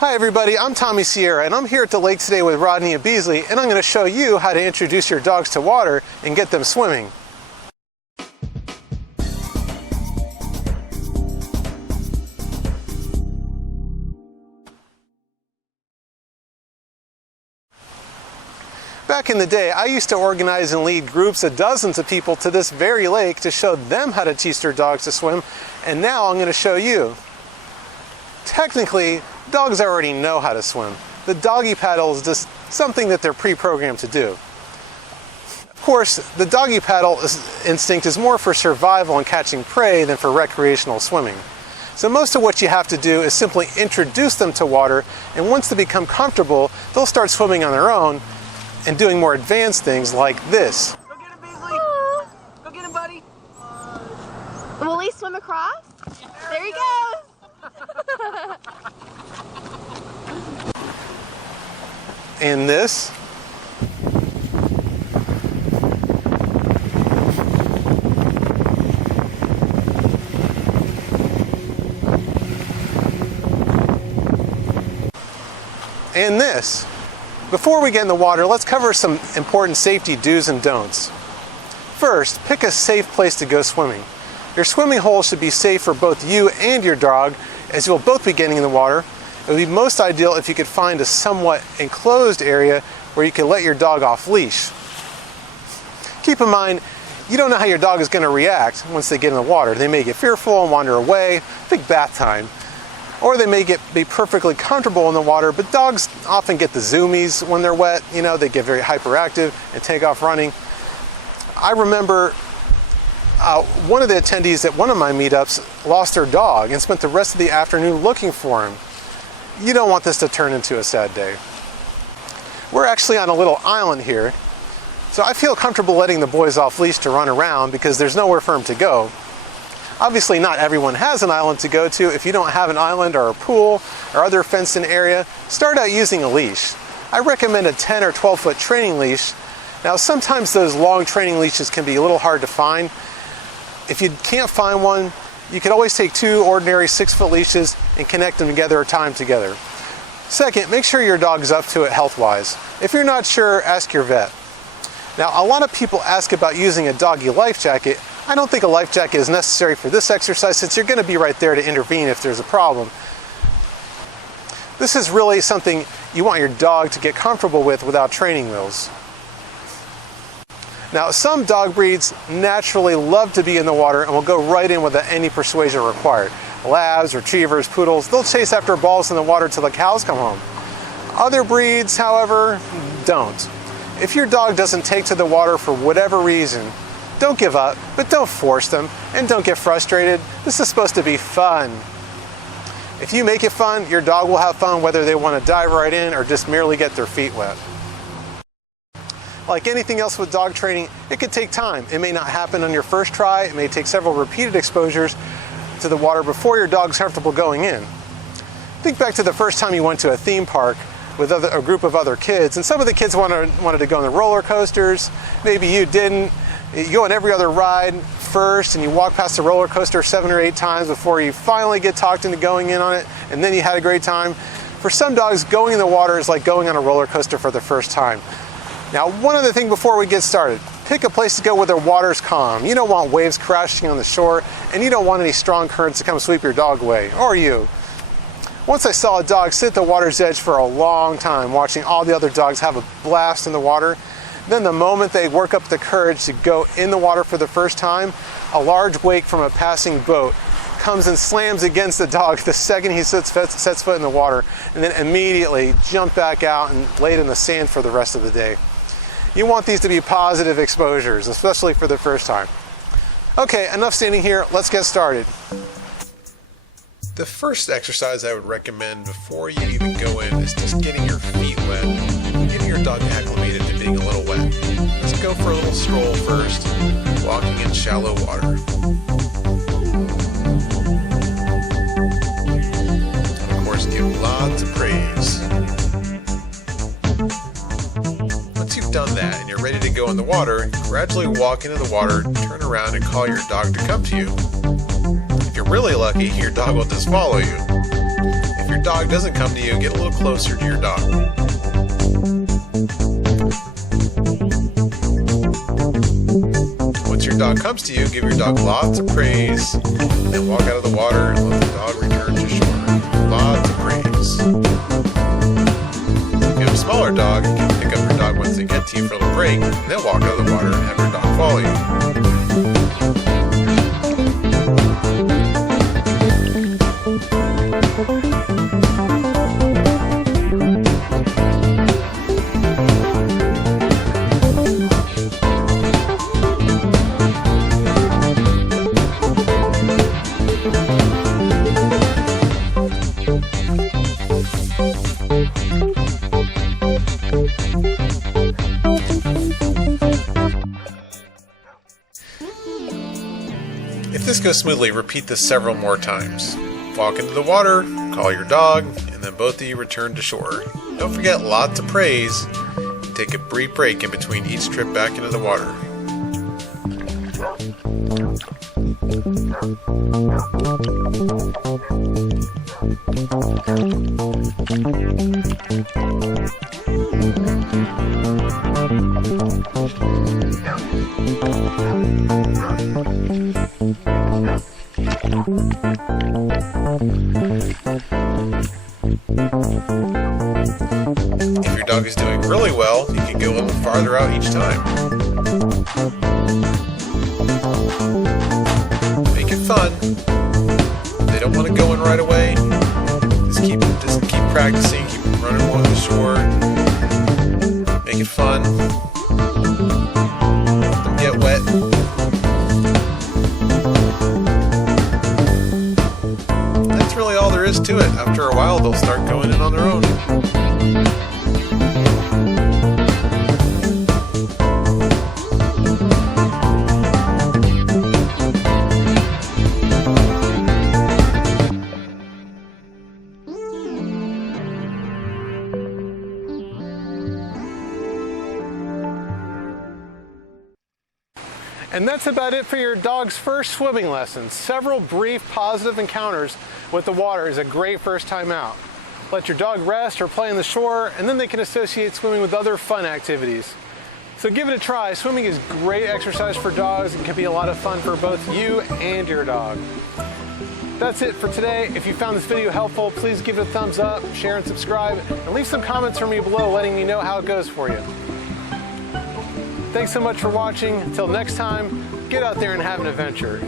Hi everybody, I'm Tommy Sierra and I'm here at the lake today with Rodney and Beasley, and I'm going to show you how to introduce your dogs to water and get them swimming. Back in the day, I used to organize and lead groups of dozens of people to this very lake to show them how to teach their dogs to swim, and now I'm going to show you. Technically, dogs already know how to swim. The doggy paddle is just something that they're pre-programmed to do. Of course, the doggy paddle instinct is more for survival and catching prey than for recreational swimming. So most of what you have to do is simply introduce them to water, and once they become comfortable, they'll start swimming on their own and doing more advanced things like this. Go get him, Beasley! Aww. Go get him, buddy! Will he swim across? There he goes! And this. And this. Before we get in the water, let's cover some important safety do's and don'ts. First, pick a safe place to go swimming. Your swimming hole should be safe for both you and your dog, as you will both be getting in the water. It would be most ideal if you could find a somewhat enclosed area where you can let your dog off leash. Keep in mind, you don't know how your dog is going to react once they get in the water. They may get fearful and wander away. Think bath time. Or they may be perfectly comfortable in the water, but dogs often get the zoomies when they're wet. You know, they get very hyperactive and take off running. I remember one of the attendees at one of my meetups lost her dog and spent the rest of the afternoon looking for him. You don't want this to turn into a sad day. We're actually on a little island here, so I feel comfortable letting the boys off leash to run around because there's nowhere for them to go. Obviously, not everyone has an island to go to. If you don't have an island or a pool or other fenced-in area, start out using a leash. I recommend a 10 or 12-foot training leash. Now, sometimes those long training leashes can be a little hard to find. If you can't find one, you can always take 2 ordinary 6-foot leashes and connect them together or tie them together. Second, make sure your dog is up to it health-wise. If you're not sure, ask your vet. Now, a lot of people ask about using a doggy life jacket. I don't think a life jacket is necessary for this exercise since you're going to be right there to intervene if there's a problem. This is really something you want your dog to get comfortable with without training wheels. Now, some dog breeds naturally love to be in the water and will go right in without any persuasion required. Labs, retrievers, poodles, they'll chase after balls in the water till the cows come home. Other breeds, however, don't. If your dog doesn't take to the water for whatever reason, don't give up, but don't force them, and don't get frustrated. This is supposed to be fun. If you make it fun, your dog will have fun whether they want to dive right in or just merely get their feet wet. Like anything else with dog training, it could take time. It may not happen on your first try. It may take several repeated exposures to the water before your dog's comfortable going in. Think back to the first time you went to a theme park with a group of other kids, and some of the kids wanted to go on the roller coasters. Maybe you didn't. You go on every other ride first, and you walk past the roller coaster 7 or 8 times before you finally get talked into going in on it, and then you had a great time. For some dogs, going in the water is like going on a roller coaster for the first time. Now, one other thing before we get started. Pick a place to go where the water's calm. You don't want waves crashing on the shore, and you don't want any strong currents to come sweep your dog away, or you. Once I saw a dog sit at the water's edge for a long time, watching all the other dogs have a blast in the water. Then the moment they work up the courage to go in the water for the first time, a large wake from a passing boat comes and slams against the dog the second he sets foot in the water, and then immediately jump back out and lay it in the sand for the rest of the day. You want these to be positive exposures, especially for the first time. Okay, enough standing here, let's get started. The first exercise I would recommend before you even go in is just getting your feet wet, getting your dog acclimated to being a little wet. Let's go for a little stroll first, walking in shallow water. And of course, give lots of praise. Once you've done that and you're ready to go in the water, gradually walk into the water, turn around and call your dog to come to you. If you're really lucky, your dog will just follow you. If your your dog doesn't come to you, get a little closer to your dog. Once your dog comes to you, give your dog lots of praise, then walk out of the water and let the dog return to shore. Lots of praise. If you have a smaller dog, you can pick up your dog once they get to you for a little break, and then walk out of the water and have your dog follow you. If this goes smoothly, repeat this several more times. Walk into the water, call your dog, and then both of you return to shore. Don't forget lots of praise, and take a brief break in between each trip back into the water. If your dog is doing really well, you can go a little farther out each time. Make it fun. If they don't want to go in right away, just keep practicing, keep running along the shore. Make it fun. Let them get wet. That's really all there is to it. After a while, they'll start going in on their own. And that's about it for your dog's first swimming lesson. Several brief positive encounters with the water is a great first time out. Let your dog rest or play on the shore, and then they can associate swimming with other fun activities. So give it a try. Swimming is great exercise for dogs and can be a lot of fun for both you and your dog. That's it for today. If you found this video helpful, please give it a thumbs up, share and subscribe, and leave some comments for me below letting me know how it goes for you. Thanks so much for watching. Until next time, get out there and have an adventure.